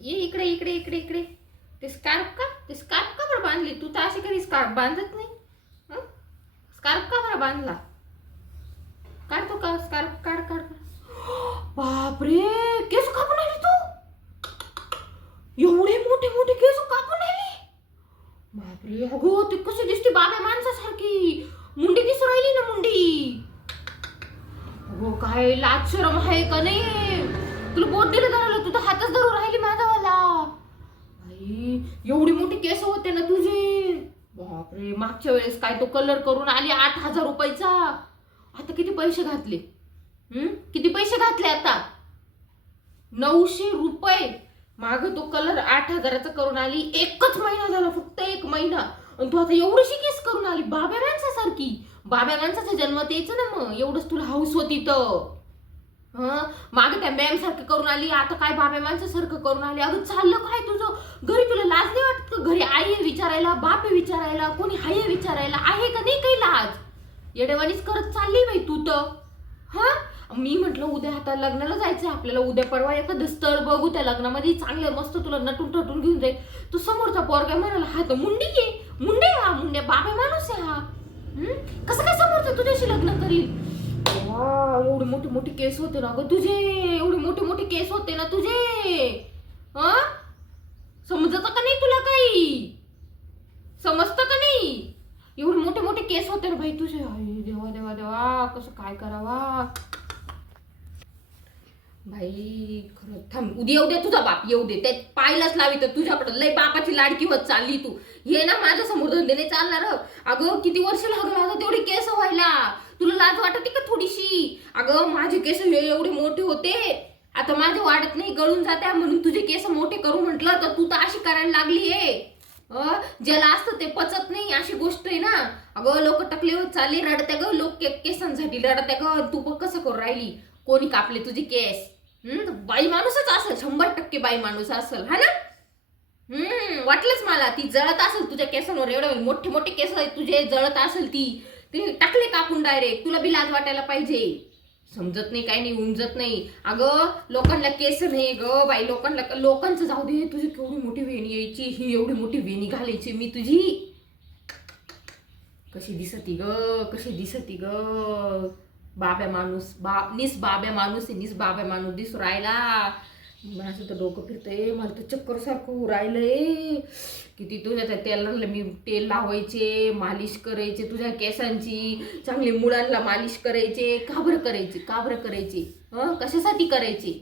ये इकडे इकडे इकडे इकडे. ते स्कार्फ का बरं बांधली तू? तर अशी कधी स्कार्फ बांधत नाही. हं? स्कार्फ का बरं बांधला? काढतो का स्कार्फ? काढ काढ काढ. बापरे, केस कापून आली तू? एवढे मोठे मोठे केस कापून आली? बापरे, अगं ते कशी दिसते बाब्या माणसासारखी. मुंडी दिसू राहिली ना, मुंडी. अगं काय लाज शरम आहे का नाही? तुला बोट दिलं धरायला, तू तर हातच धरून राहिली माझावाला. बाई, एवढी मोठी केस होते ना तुझे. बापरे, मागच्या वेळेस काय तो कलर करून आली 8,000 रुपयाचा. आता किती पैसे घातले? किती पैसे घातले आता? 900 रुपये. माग तो कलर 8,000चा करून आली. एकच महिना झाला, फक्त 1 महिना. आणि तू आता एवढीशी केस करून आली बाब्या माणसासारखी. बाब्या माणसाचा जन्मात यायचं ना मग, एवढंच तुला हौस होती तर. मागे त्या मॅम सारखं करून आली, आता काय बाब्या माणसासारखं करून आली. अगं चाललं काय तुझं? घरी तुला लाज नाही वाटत का? घरी आई आहे विचारायला, बाप आहे विचारायला, कोणी हाय आहे विचारायला, आहे का नाही काही लाज? येडेवानीच करत चालली बाई तू तर. हा, मी म्हटलं उद्या आता लग्नाला जायचंय आपल्याला, उद्या परवा एखादं स्थळ बघू, त्या लग्नामध्ये चांगलं मस्त तुला नटून टटून घेऊन जाईल. तू समोरचा पोरगा म्हणाला हा तर मुंडी आहे, मुंडे हा, मुंड्या बाबा माणूस आहे हा. कसं काय समोरचा तुझ्याशी लग्न करील? एवढे मोठे मोठे केस होते ना ग तुझे, एवढे मोठे मोठे केस होते ना तुझे. हा, समजत का नाही तुला? काही समजतं का नाही? एवढे मोठे मोठे केस होते ना भाई तुझे. देवा देवा देवा, कसं काय करावा भाई. खरं थांब, उद्या येऊ दे तुझा बाप, येऊ दे. त्या पायलाच लावी तर तुझ्याकडं लय बापाची लाडकी होत चालली तू. हे ना माझ्या समोर धंदे नाही चालणार. अगं किती वर्ष लागलं आता तेवढी केस व्हायला? तुला लाज वाटते का थोडीशी? अगं माझे केस हे एवढे मोठे होते, आता माझे वाढत नाही, गळून जात्या. म्हणून तुझे केस मोठे करू म्हटलं तर तू तर अशी करायला लागलीये. ज्याला असतं ते पचत नाही, अशी गोष्ट आहे ना. अगं लोक टकले होत चालले, रडत्या ग लोक केसांसाठी रडत्या ग. तू पण कसं करू राहिली? कोणी कापले तुझे केस? बाई माणूसच असेल, 100% बाई माणूस असेल, हा ना. वाटलंच मला, ती जळत असेल तुझ्या केसांवर. एवढे मोठे मोठे केस आहेत तुझे, जळत असेल ती. ते टाकले कापून डायरेक्ट. तुला बी लाज वाटायला पाहिजे. समजत नाही, काही नाही, उमजत नाही. अगं लोकांना केस नाही ग बाई, लोकांचं जाऊ दे. तुझी केवढी मोठी वेणी यायची, ही एवढी मोठी वेणी घालायची मी तुझी. कशी दिसती ग, कशी दिसती ग. बाब्या माणूस, निस बाब्या माणूस आहे, निस बाब्या माणूस दिसू राहिला. माझं तर डोकं फिरतंय, मला तर चक्कर सारखं राहिलंय. किती तुझ्या त्या तेलाला मी तेल लावायचे, मालिश करायचे तुझ्या केसांची, चांगली मुळांना मालिश करायचे. का बरं करायचे? का बरं करायचे? कशासाठी करायचे?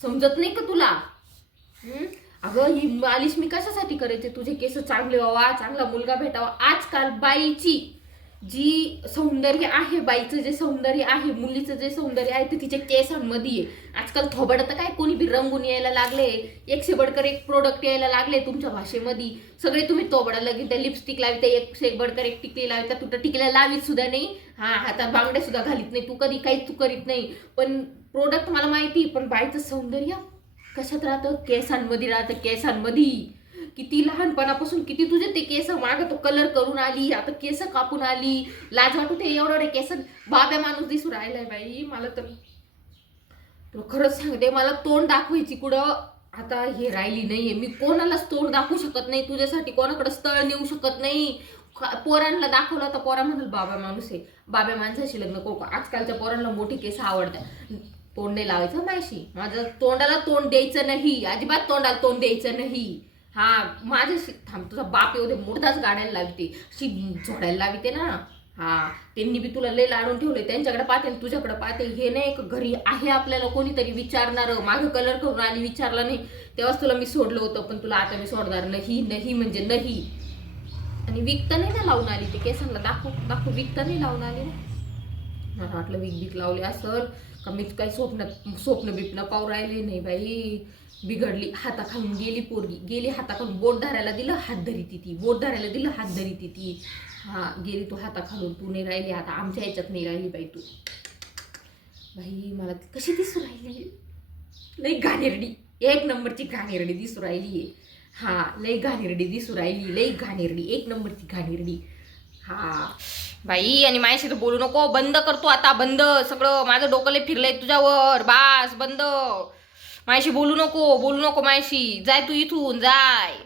समजत नाही का तुला? अगं ही मालिश मी कशासाठी करायचे? तुझे केस चांगले व्हावा, चांगला मुलगा भेटावा. आजकाल बाईची जी सौंदर्य आहे, बाईचं जे सौंदर्य आहे, मुलीचं जे सौंदर्य आहे ते तिच्या केसांमध्ये आहे. आजकाल थोबड तर काय कोणी बी रंगून यायला लागले, एकशे बडकर एक प्रोडक्ट यायला लागले तुमच्या भाषेमध्ये. सगळे तुम्ही थोबडा लगेच त्या लिपस्टिक लावित, एक बडकर एक टिकली लावित, तू तर टिकल्या लावीत सुद्धा नाही. हातात बांगड्या सुद्धा घालीत नाही तू, कधी काहीच तू करीत नाही. पण प्रोडक्ट मला माहिती, पण बाईचं सौंदर्य कशात राहतं? केसांमध्ये राहतं, केसांमध्ये. किती लहानपणापासून किती तुझे ते केस मागं तो कलर करून आली, आता केस कापून आली. लाज वाटू ते एवढे केस बाब्या माणूस दिसू राहिलाय बाई. मला तर तुला खरंच सांगते, मला तोंड दाखवायची कुठं आता हे राहिली नाहीये. मी कोणालाच तोंड दाखवू शकत नाही तुझ्यासाठी, कोणाकडे स्थळ नेऊ शकत नाही. पोरांना दाखवलं तर पोरा म्हणून बाबा माणूस आहे, बाब्या माणसाशी लग्न करू का? आजकालच्या पोरांना मोठी केस आवडतात. तोंड नाही लावायचं माझ्याशी, माझं तोंडाला तोंड द्यायचं नाही, अजिबात तोंडाला तोंड द्यायचं नाही. माझ्याशी थांब, तुझा बाप येऊ दे, मुर्दाच गाड्याला लावते, अशी झोडायला लावते ना. त्यांनी बी तुला लय लाडून ठेवले, त्यांच्याकडे पाहते तुझ्याकडे पाहते. हे नाही घरी आहे आपल्याला कोणीतरी विचारणार. मागं कलर करून आली, विचारलं नाही तेव्हाच तुला मी सोडलं होतं, पण तुला आता मी सोडणार नाही. नाही म्हणजे नाही. आणि विकता नाही ना लावून आली, ते केसांना दाखव विकता नाही लावून आली ना. मला वाटलं विक लावले असल का, मीच काही स्वप्न बिप्न पाहू राहिले नाही बाई. बिघडली, हाताखालून गेली पोरगी, गेली हाताखालून. बोट धरायला दिलं हात धरीती ती, बोट धरायला दिलं हात धरीती ती. गेली तू हाताखालून. तू नाही राहिली आता आमच्या ह्याच्यात, नाही राहिली बाई तू. बाई मला कशी दिसू राहिली, लई घाणेरडी, 1 नंबरची घाणेरडी दिसू राहिली. लई घाणेरडी दिसू राहिली, लई घाणेरडी, 1 नंबरची घाणेरडी. बाई आणि माझ्याशी तर बोलू नको. बंद करतो आता, बंद सगळं. माझं डोकं लय फिरलंय तुझ्यावर. बास, बंद. माझ्याशी बोलू नको माझ्याशी, जाय तू इथून जाय.